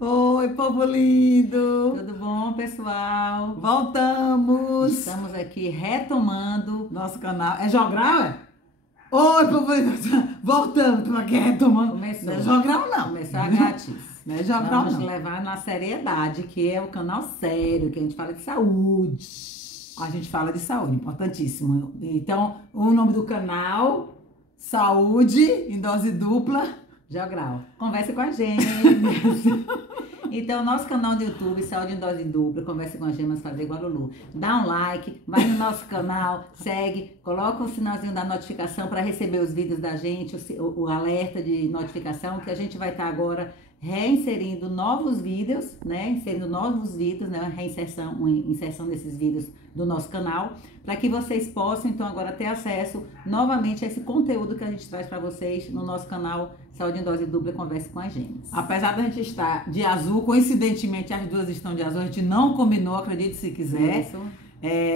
Oi, povo lindo! Tudo bom, pessoal? Voltamos! Estamos aqui retomando Nosso canal. É Jogral, é? Oi, povo lindo! Voltamos! Estamos aqui retomando. Começou. Não é Jogral, não. Começou a gatice. Não é Jogral, Vamos não. levar na seriedade, que é o canal sério, que a gente fala de saúde. A gente fala de saúde, importantíssimo. Então, o nome do canal, Saúde em Dose Dupla. Jogral. Converse com a gente. Então, nosso canal do YouTube, Saúde em Dose Dupla, converse com a gente, mas fazer igual a Lulu. Dá um like, vai no nosso canal, segue, coloca o sinalzinho da notificação para receber os vídeos da gente, o alerta de notificação, que a gente vai estar agora reinserindo novos vídeos, né? Inserindo novos vídeos, né? Inserção desses vídeos do nosso canal, para que vocês possam, então, agora ter acesso novamente a esse conteúdo que a gente traz para vocês no nosso canal Saúde em Dose Dupla, Converse com as Gêmeas. Apesar da gente estar de azul, coincidentemente as duas estão de azul, a gente não combinou, acredite se quiser. Isso.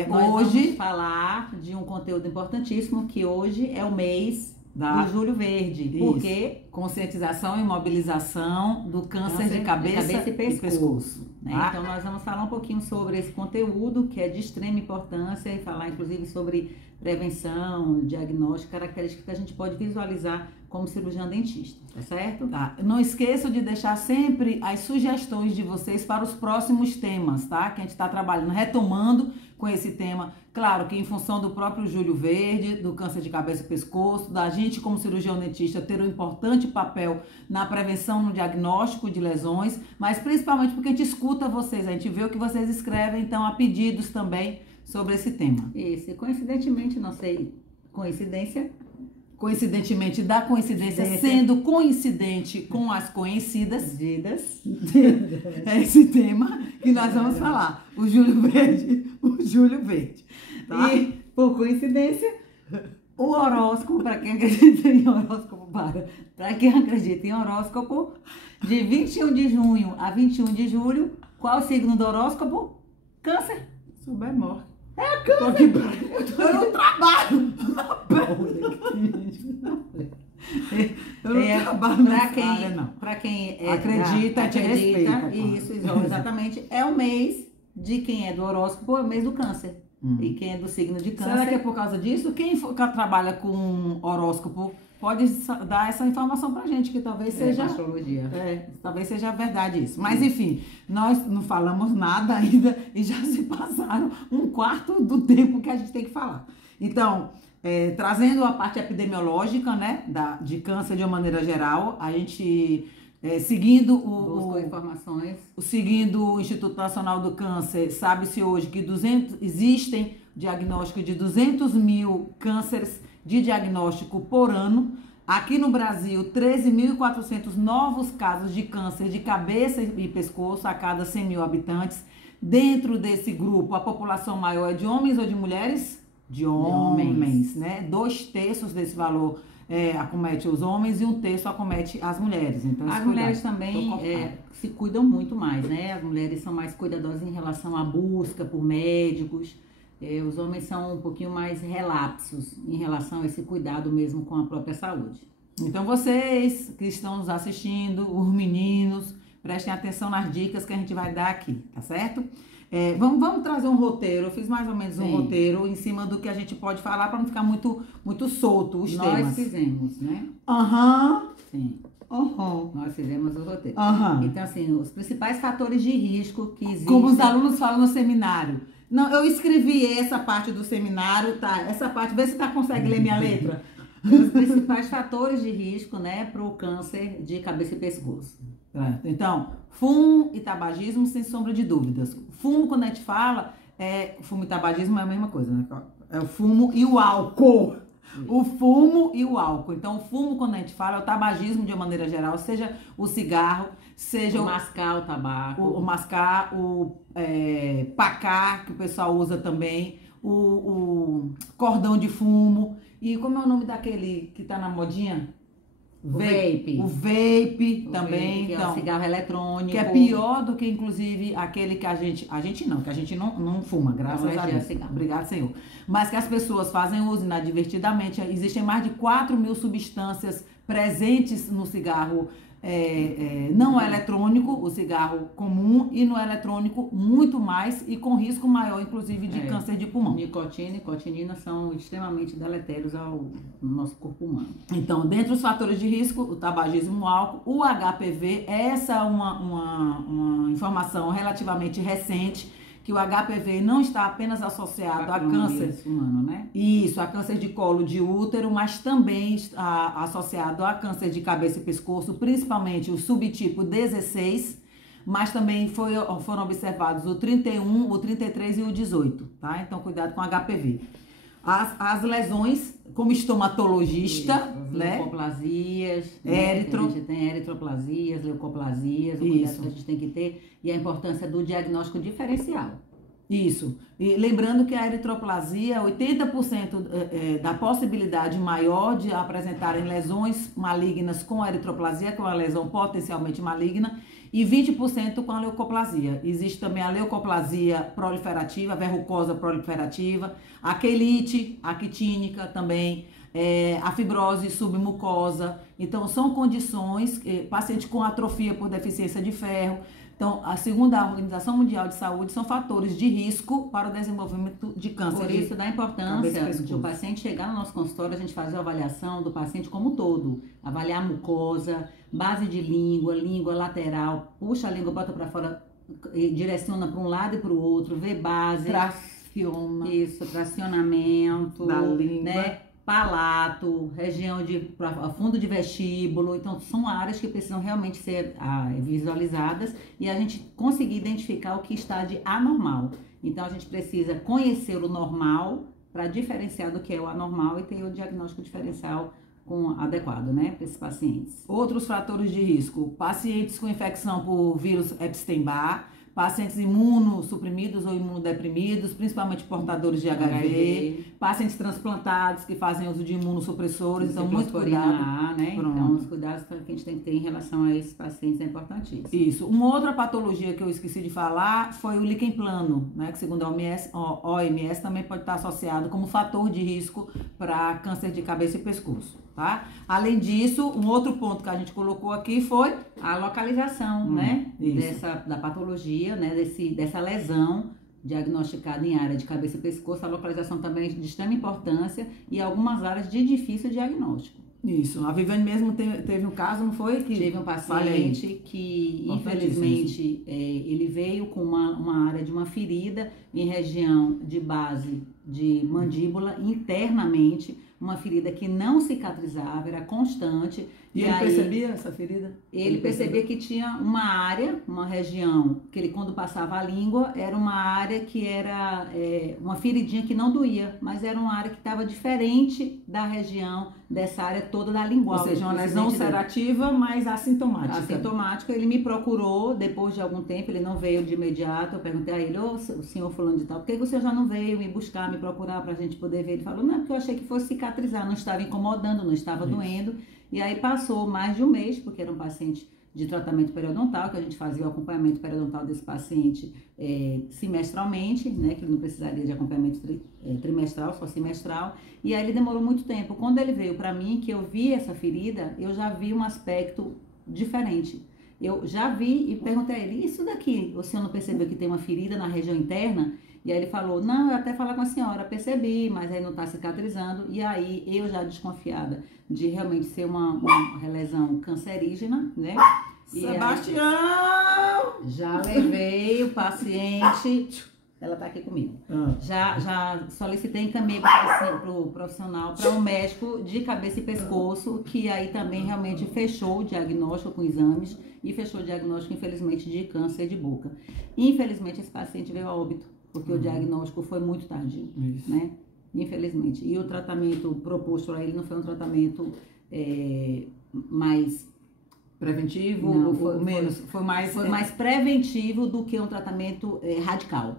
Nós Hoje vamos falar de um conteúdo importantíssimo, que hoje é o mês da do Julho Verde. Por quê? Conscientização e mobilização do câncer de cabeça e pescoço. Né? Tá? Então, nós vamos falar um pouquinho sobre esse conteúdo, que é de extrema importância, e falar, inclusive, sobre prevenção, diagnóstico, características que a gente pode visualizar como cirurgião dentista, tá certo? Tá. Não esqueçam de deixar sempre as sugestões de vocês para os próximos temas, tá? Que a gente está trabalhando, retomando com esse tema. Claro que em função do próprio Julho Verde, do câncer de cabeça e pescoço, da gente como cirurgião dentista ter um importante papel na prevenção, no diagnóstico de lesões, mas principalmente porque a gente escuta vocês, a gente vê o que vocês escrevem, então há pedidos também sobre esse tema. Isso, e coincidentemente, não sei, Coincidentemente, da coincidência sendo coincidente com as conhecidas, é esse tema que nós vamos falar, o Julho Verde, tá? E, por coincidência, o horóscopo, para quem acredita em horóscopo, para quem acredita em horóscopo, de 21 de junho a 21 de julho, qual o signo do horóscopo? Câncer. Souber morre. É câncer. Eu não trabalho. Eu não trabalho nessa área, não. Para quem acredita, te respeita. Isso, exatamente. É o mês de quem é do horóscopo, é o mês do câncer. E quem é do signo de câncer. Será que é por causa disso? Quem trabalha com horóscopo pode dar essa informação pra gente, que talvez seja astrologia. Talvez seja verdade isso. Mas enfim, nós não falamos nada ainda e já se passaram um quarto do tempo que a gente tem que falar. Então, trazendo a parte epidemiológica, né, de câncer de uma maneira geral, a gente seguindo seguindo o Instituto Nacional do Câncer, sabe-se hoje que existem diagnóstico de 200 mil cânceres de diagnóstico por ano. Aqui no Brasil, 13.400 novos casos de câncer de cabeça e pescoço a cada 100 mil habitantes. Dentro desse grupo, a população maior é de homens ou de mulheres? De homens, né? 2/3 desse valor acomete os homens e 1/3 acomete as mulheres. Então, as mulheres também se cuidam muito mais, né? As mulheres são mais cuidadosas em relação à busca por médicos. Os homens são um pouquinho mais relapsos em relação a esse cuidado mesmo com a própria saúde. Então, vocês que estão nos assistindo, os meninos, prestem atenção nas dicas que a gente vai dar aqui, tá certo? Vamos trazer um roteiro. Eu fiz mais ou menos um roteiro em cima do que a gente pode falar para não ficar muito solto os temas. Nós fizemos, né? Sim. Nós fizemos o roteiro. Então, assim, os principais fatores de risco que existem. Como os alunos falam no seminário. Não, eu escrevi essa parte do seminário, tá? Essa parte, vê se consegue ler minha letra. Os principais fatores de risco, né, para o câncer de cabeça e pescoço. Então, fumo e tabagismo, sem sombra de dúvidas. Fumo, quando a gente fala, fumo e tabagismo é a mesma coisa, né? É o fumo e o álcool. O fumo e o álcool. Então, o fumo, quando a gente fala, é o tabagismo de uma maneira geral, seja o cigarro, seja o mascar o tabaco. O mascar, o pacá, que o pessoal usa também, o cordão de fumo. E como é o nome daquele que tá na modinha? Vape. O vape também, vape, que então, é o cigarro eletrônico. Que é pior do que, inclusive, aquele que a gente não fuma, graças a Deus. Obrigado, Senhor. Mas que as pessoas fazem uso inadvertidamente. Existem mais de 4 mil substâncias presentes no cigarro não eletrônico, o cigarro comum, e no eletrônico muito mais e com risco maior, inclusive, de câncer de pulmão. Nicotina e nicotinina são extremamente deletérios no nosso corpo humano. Então, dentre os fatores de risco, o tabagismo, o álcool, o HPV, essa é uma informação relativamente recente, que o HPV não está apenas associado a câncer humano, né? Isso, a câncer de colo de útero, mas também está associado a câncer de cabeça e pescoço, principalmente o subtipo 16, mas também foram observados o 31, o 33 e o 18, tá? Então, cuidado com HPV. As lesões, como estomatologista, né? Leucoplasias, Eritro. A gente tem eritroplasias, leucoplasias, o cuidado que a gente tem que ter e a importância do diagnóstico diferencial. Isso. E lembrando que a eritroplasia, 80% da possibilidade maior de apresentarem lesões malignas com a eritroplasia, que é uma lesão potencialmente maligna, e 20% com a leucoplasia. Existe também a leucoplasia proliferativa, a verrucosa proliferativa, a quelite actínica também, a fibrose submucosa. Então, são condições, paciente com atrofia por deficiência de ferro. Então, segundo a Organização Mundial de Saúde, são fatores de risco para o desenvolvimento de câncer. Por isso, da importância de o paciente chegar no nosso consultório, a gente fazer a avaliação do paciente como um todo. Avaliar a mucosa, base de língua lateral, puxa a língua, bota para fora, direciona para um lado e para o outro, vê base. Traciona. Isso, tracionamento. Da língua. Né? Palato, região de fundo de vestíbulo. Então, são áreas que precisam realmente ser visualizadas e a gente conseguir identificar o que está de anormal. Então, a gente precisa conhecer o normal para diferenciar do que é o anormal e ter o diagnóstico diferencial adequado, né, para esses pacientes. Outros fatores de risco: pacientes com infecção por vírus Epstein-Barr, pacientes imunossuprimidos ou imunodeprimidos, principalmente portadores de HIV, pacientes transplantados que fazem uso de imunossupressores, então muito cuidado. Né? Então, os cuidados que a gente tem que ter em relação a esses pacientes é importantíssimo. Isso. Uma outra patologia que eu esqueci de falar foi o líquen plano, né? Que segundo a OMS também pode estar associado como fator de risco para câncer de cabeça e pescoço. Tá? Além disso, um outro ponto que a gente colocou aqui foi a localização, né, da patologia, né, dessa lesão diagnosticada em área de cabeça e pescoço. A localização também é de extrema importância e algumas áreas de difícil diagnóstico. Isso, a Viviane mesmo teve um caso, não foi? Que teve um paciente que, infelizmente, ele veio com uma área de uma ferida em região de base de mandíbula internamente, uma ferida que não cicatrizava, era constante. E ele percebia essa ferida? Ele percebia que tinha uma área, uma região, que ele quando passava a língua, era uma área que era uma feridinha que não doía, mas era uma área que estava diferente da região, dessa área toda da lingual. Ou seja, uma lesão ulcerativa, mas assintomática. Assintomática. Ele me procurou depois de algum tempo, ele não veio de imediato. Eu perguntei a ele: o senhor fulano de tal, por que o senhor já não veio me buscar, me procurar para a gente poder ver? Ele falou: não, porque eu achei que fosse cicatrizar, não estava incomodando, não estava doendo. E aí passou mais de um mês, porque era um paciente de tratamento periodontal, que a gente fazia o acompanhamento periodontal desse paciente semestralmente, né, que ele não precisaria de acompanhamento trimestral, só semestral. E aí ele demorou muito tempo. Quando ele veio para mim, que eu vi essa ferida, eu já vi um aspecto diferente. Eu já vi e perguntei a ele: isso daqui, o senhor não percebeu que tem uma ferida na região interna? E aí ele falou: não, eu até falar com a senhora, percebi, mas aí não está cicatrizando. E aí eu já desconfiada de realmente ser uma lesão cancerígena, né? Sebastião! Já levei o paciente, ela está aqui comigo. Já solicitei, encaminhei para o profissional, para um médico de cabeça e pescoço, que aí também realmente fechou o diagnóstico com exames e fechou o diagnóstico, infelizmente, de câncer de boca. Infelizmente, esse paciente veio a óbito, porque o diagnóstico foi muito tardio, né? Infelizmente. E o tratamento proposto a ele não foi um tratamento mais preventivo? Não, foi mais preventivo do que um tratamento radical.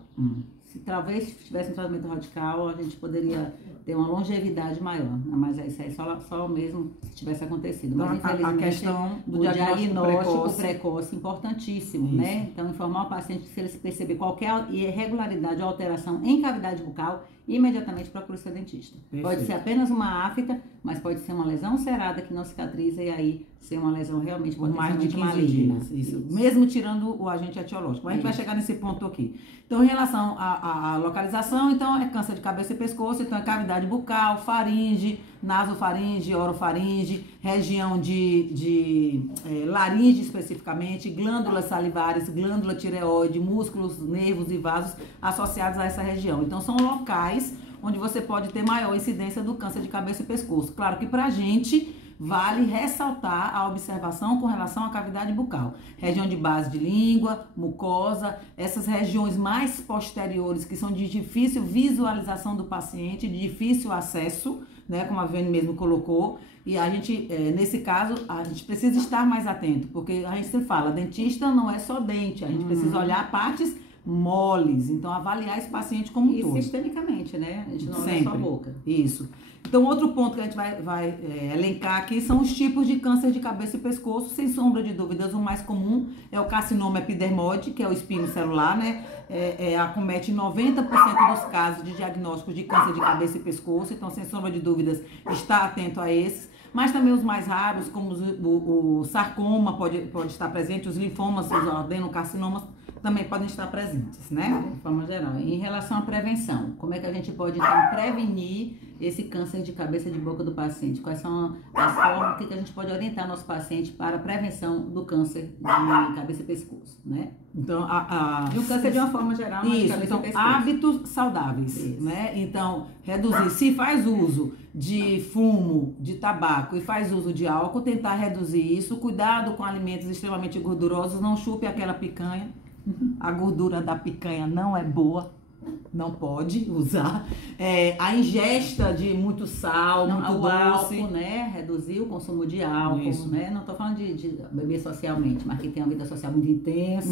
Se talvez tivesse um tratamento radical, a gente poderia ter uma longevidade maior. Mas isso aí só mesmo se tivesse acontecido. Mas então, infelizmente, a questão do o diagnóstico precoce importantíssimo, né? Então, informar o paciente que se ele perceber qualquer irregularidade ou alteração em cavidade bucal, imediatamente procure seu dentista. Perfeito. Pode ser apenas uma afta, mas pode ser uma lesão ulcerada que não cicatriza e aí ser uma lesão realmente por mais de 15 maligna. dias. Isso. Mesmo tirando o agente etiológico. A gente vai chegar nesse ponto aqui. Então, em relação à localização, então é câncer de cabeça e pescoço, então é cavidade bucal, faringe, nasofaringe, orofaringe, região de laringe especificamente, glândulas salivares, glândula tireoide, músculos, nervos e vasos associados a essa região. Então, são locais onde você pode ter maior incidência do câncer de cabeça e pescoço. Claro que pra gente vale ressaltar a observação com relação à cavidade bucal. Região de base de língua, mucosa, essas regiões mais posteriores que são de difícil visualização do paciente, de difícil acesso, né, como a Vene mesmo colocou. E a gente, nesse caso, a gente precisa estar mais atento, porque a gente sempre fala, dentista não é só dente, a gente precisa olhar partes moles, então avaliar esse paciente como um todo. E sistemicamente, né? A gente não olha Sempre. só a boca. Isso. Então, outro ponto que a gente vai elencar aqui são os tipos de câncer de cabeça e pescoço. Sem sombra de dúvidas, o mais comum é o carcinoma epidermoide, que é o espinho celular, né? Acomete 90% dos casos de diagnóstico de câncer de cabeça e pescoço. Então, sem sombra de dúvidas, está atento a esses. Mas também os mais raros, como o sarcoma pode estar presente, os linfomas, os adenocarcinomas, também podem estar presentes, né? De forma geral. Em relação à prevenção, como é que a gente pode, então, prevenir esse câncer de cabeça e de boca do paciente? Quais são as formas que a gente pode orientar nosso paciente para a prevenção do câncer de cabeça e pescoço, né? Então, E o câncer de uma forma geral, mas de isso, cabeça então, e pescoço. hábitos saudáveis, Isso. né? Então, reduzir. Se faz uso de fumo, de tabaco e faz uso de álcool, tentar reduzir isso. Cuidado com alimentos extremamente gordurosos, não chupe aquela picanha. A gordura da picanha não é boa, não pode usar. A ingesta de muito sal, muito o doce. álcool, né? Reduzir o consumo de álcool, Isso. né? Não tô falando de beber socialmente, mas que tem uma vida social muito intensa.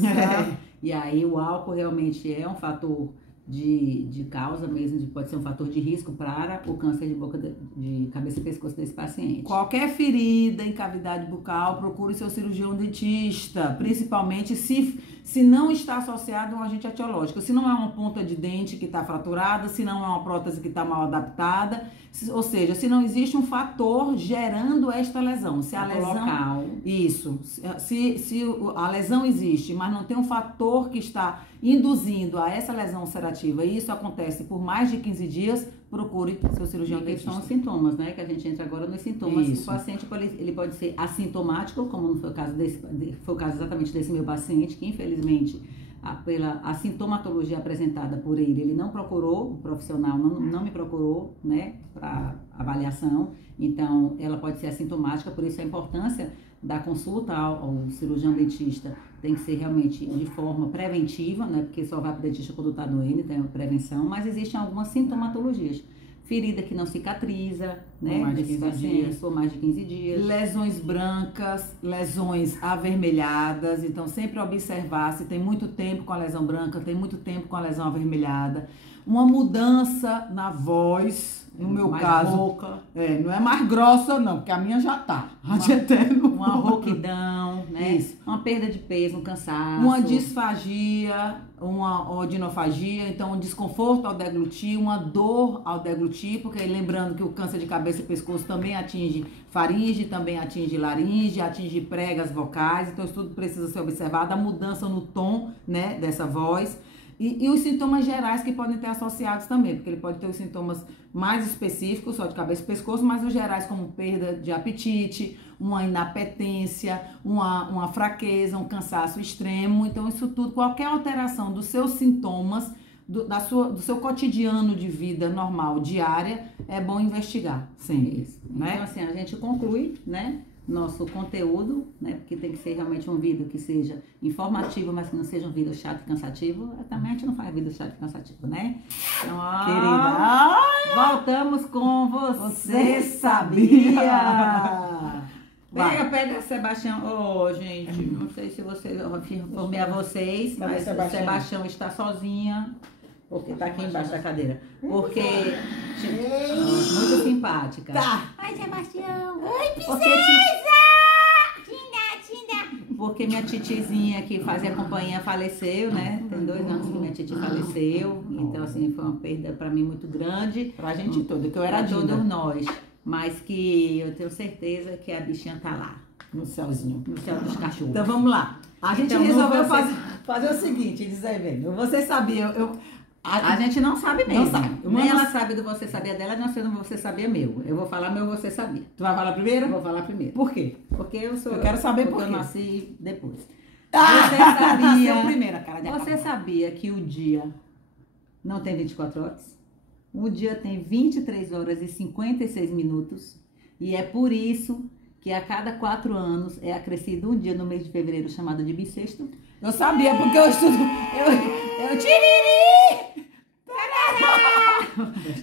E aí o álcool realmente é um fator de causa mesmo, pode ser um fator de risco para o câncer de boca de cabeça e pescoço desse paciente. Qualquer ferida em cavidade bucal, procure seu cirurgião dentista, principalmente se não está associado a um agente etiológico, se não é uma ponta de dente que está fraturada, se não é uma prótese que está mal adaptada, ou seja, se não existe um fator gerando esta lesão. Se a lesão local. Isso. Se a lesão existe, mas não tem um fator que está induzindo a essa lesão ulcerativa e isso acontece por mais de 15 dias, procure seu cirurgião Que dentista. são os sintomas, né? Que a gente entra agora nos sintomas. Isso. O paciente ele pode ser assintomático, como não foi o caso foi o caso exatamente desse meu paciente, que infelizmente pela a sintomatologia apresentada por ele não procurou, o profissional não me procurou, né, para avaliação. Então, ela pode ser assintomática, por isso a importância da consulta ao cirurgião dentista tem que ser realmente de forma preventiva, né, porque só vai para o dentista quando está doendo, então é prevenção, mas existem algumas sintomatologias. Ferida que não cicatriza, né? Por mais de 15 dias. Por mais de 15 dias. Lesões brancas, lesões avermelhadas. Então, sempre observar se tem muito tempo com a lesão branca, tem muito tempo com a lesão avermelhada. Uma mudança na voz, no meu mais caso. rouca. Não é mais grossa, não, porque a minha já tá. Uma rouquidão, né? Isso. Uma perda de peso, um cansaço. Uma disfagia, uma odinofagia, então um desconforto ao deglutir, uma dor ao deglutir, porque lembrando que o câncer de cabeça e pescoço também atinge faringe, também atinge laringe, atinge pregas vocais, então isso tudo precisa ser observado, a mudança no tom, né, dessa voz. E os sintomas gerais que podem ter associados também, porque ele pode ter os sintomas mais específicos, só de cabeça e pescoço, mas os gerais como perda de apetite, uma inapetência, uma fraqueza, um cansaço extremo. Então isso tudo, qualquer alteração dos seus sintomas, do seu cotidiano de vida normal, diária, é bom investigar sempre. Isso. Né? Então assim, a gente conclui, né? Nosso conteúdo, né? Porque tem que ser realmente um vídeo que seja informativo, mas que não seja um vídeo chato e cansativo. Também a gente não faz vídeo chato e cansativo, né? Então, Querida, voltamos com você sabia? Pega, Sebastião. Gente, não sei se vocês, eu informei a vocês, Cadê mas o Sebastião está sozinha. Porque tá aqui embaixo da cadeira. Porque. Muito simpática. Tá. Ai, Sebastião. Oi, Porque princesa! Tinda! porque minha titizinha que fazia companhia faleceu, né? Tem 2 anos que minha titi faleceu. Então, assim, foi uma perda pra mim muito grande. Pra gente toda, que eu era Pra Dinda. todos nós. Mas que eu tenho certeza que a bichinha tá lá, No céuzinho. no céu dos cachorros. Então vamos lá. A gente Então, resolveu você- fazer o seguinte, Elisabeth. Você sabia, A gente não sabe mesmo. Não sabe. Nem ela sabe do Você Sabia dela, não sei do Você Sabia meu. Eu vou falar meu Você Sabia. Tu vai falar Eu primeiro? vou falar primeiro. Por quê? Porque eu sou. Eu quero saber porque por quê. eu nasci depois. Você sabia- Nasceu primeiro, cara de Você pau. sabia que o dia não tem 24 horas? O dia tem 23 horas e 56 minutos. E é por isso que a cada 4 anos é acrescido um dia no mês de fevereiro chamado de bissexto. Eu sabia, porque eu estudo. Eu tiriri!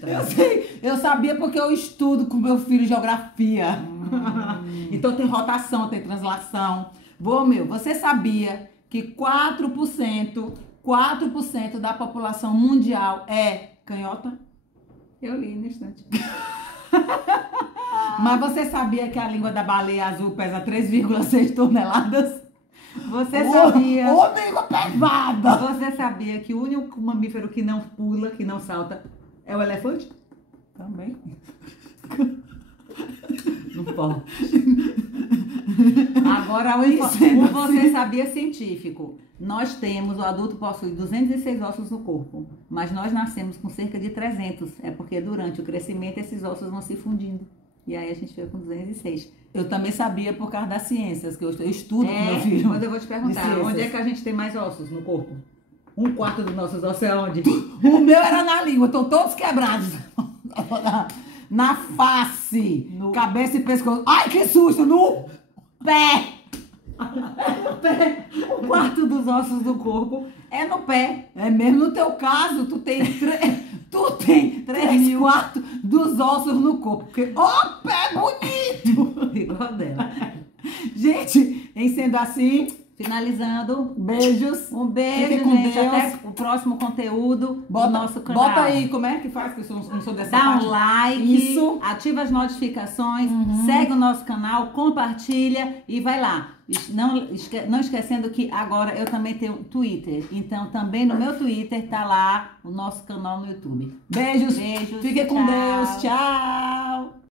Eu sei, eu sabia porque eu estudo com meu filho geografia. Então tem rotação, tem translação. Você sabia que 4% da população mundial é canhota? Eu li na estante. Mas você sabia que a língua da baleia azul pesa 3,6 toneladas? Você sabia? Ô, língua pesada! Você sabia que o único mamífero que não pula, que não salta, é o elefante? Também. Não pode. Agora, Sendo o Você Sabia científico. Nós temos, o adulto possui 206 ossos no corpo, mas nós nascemos com cerca de 300. É porque durante o crescimento esses ossos vão se fundindo. E aí a gente fica com 206. Eu também sabia por causa das ciências, que eu estudo com meu filho. Mas eu vou te perguntar, De ciências. onde é que a gente tem mais ossos no corpo? 1/4 dos nossos ossos é onde? O meu era na língua, estão todos quebrados. Na face, No- cabeça e pescoço. Ai, que susto! No pé! 1/4 dos ossos do corpo é no pé. É mesmo no teu caso, tu tem 3/4 dos ossos no corpo. Porque, ó, pé bonito! Igual dela. Gente, em sendo assim, Finalizando, beijos. um beijo, Fiquem com gente. Deus. Até o próximo conteúdo do nosso canal. Bota aí, como é que faz? Que eu não sou dessa Dá parte. um like, Isso. ativa as notificações, segue o nosso canal, compartilha e vai lá. Não esquecendo que agora eu também tenho Twitter. Então também no meu Twitter tá lá o nosso canal no YouTube. Beijos. Beijos. Fiquem com tchau. Deus. Tchau.